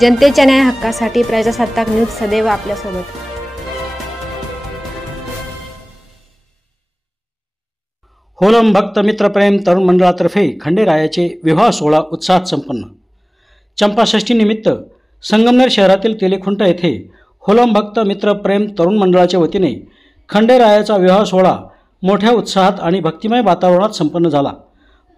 जनतेच्या न्याय हक्कासाठी प्रजासत्ताक न्यूज सदैव आपल्यासोबत। होलम भक्त मित्र प्रेम तरुण मंडळातर्फे खंडेरायाचे विवाह सोहळा उत्साहात संपन्न। चंपाषष्ठी निमित्त संगमनेर शहरातील तेलीखुंट येथे होलम भक्त मित्र प्रेम तरुण मंडळाच्या वतीने खंडेरायाचा विवाह सोहळा मोठ्या उत्साहात आणि भक्तिमय वातावरणात संपन्न झाला।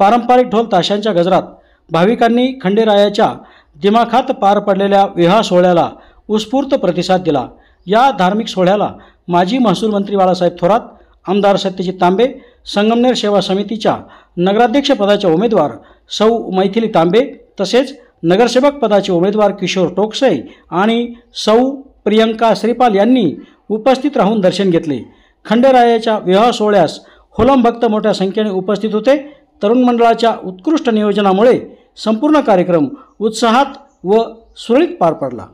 पारंपरिक ढोल ताशांच्या गजरात भाविकांनी खंडेरायाच्या दिमाखात पार पडलेल्या विवाह सोहळ्याला उत्स्फूर्त प्रतिसाद दिला। या धार्मिक सोहळ्याला माजी महसूल मंत्री बाळासाहेब थोरात, आमदार सत्यजित तांबे, संगमनेर सेवा समितीच्या नगराध्यक्ष पदाच्या उमेदवार सौ मैथिली तांबे तसेच नगरसेवक पदाचे उमेदवार किशोर टोकसे आणि सौ प्रियंका श्रीपाल यांनी उपस्थित राहून दर्शन घेतले। खंडेरायाच्या विवाह सोहळ्यास होलम भक्त मोठ्या संख्येने उपस्थित होते। तरुण मंडळाच्या उत्कृष्ट नियोजनामुळे संपूर्ण कार्यक्रम उत्साहात व सुरळीत पार पडला।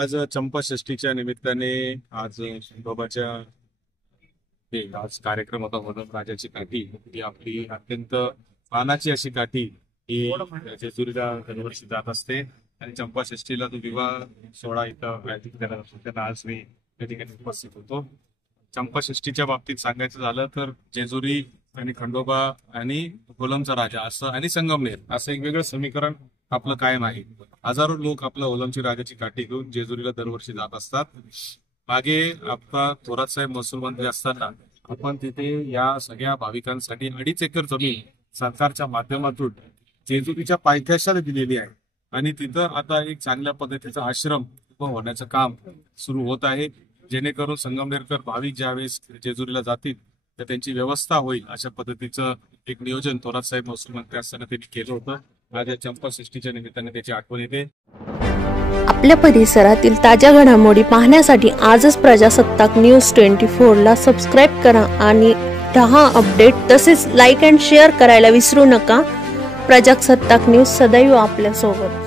आज चंपाषष्ठीच्या निमित्ताने आज बाबाच्या आज कार्यक्रम होता होलम राजाची काठी ही आपली अत्यंत मानाची अशी काठी ही जेजुरीला दरवर्षी जात असते आणि चंपाषष्ठीला तो विवाह सोहळा इथं आयोजित केला जातो. त्यांना आज मी त्या ठिकाणी उपस्थित होतो. चंपाषष्ठीच्या बाबतीत सांगायचं झालं तर जेजुरी आणि खंडोबा आणि होलमचा राजा असं आणि संगमनेर असं एक वेगळं समीकरण आपलं कायम आहे. हजारो लोक आपल्या होलमची राजाची काठी घेऊन जेजुरीला दरवर्षी जात असतात. मागे आपला थोरात साहेब महसूल मंत्री असताना आपण तिथे या सगळ्या भाविकांसाठी 2.5 एकर जमीन सरकारच्या माध्यमातून जेजुरीच्या पायथ्याशाला दिलेली आहे आणि तिथं आता एक चांगल्या पद्धतीचा आश्रम उभं होण्याचं काम सुरू होत आहे, जेणेकरून संगमनेरकर भाविक ज्यावेळेस जेजुरीला जातील तर त्यांची व्यवस्था होईल अशा पद्धतीचं एक नियोजन थोरात साहेब महसूल मंत्री असताना त्यांनी केलं होतं. आज या चंपाषष्ठीच्या निमित्ताने त्याची आठवण येते. आपल्या परिसरातील ताज्या घडामोडी पाहण्यासाठी आजच प्रजासत्ताक न्यूज 24 ला सबस्क्राईब करा आणि 10 अपडेट तसेच लाईक अँड शेअर करायला विसरू नका. प्रजासत्ताक न्यूज सदैव आपल्या सोबत.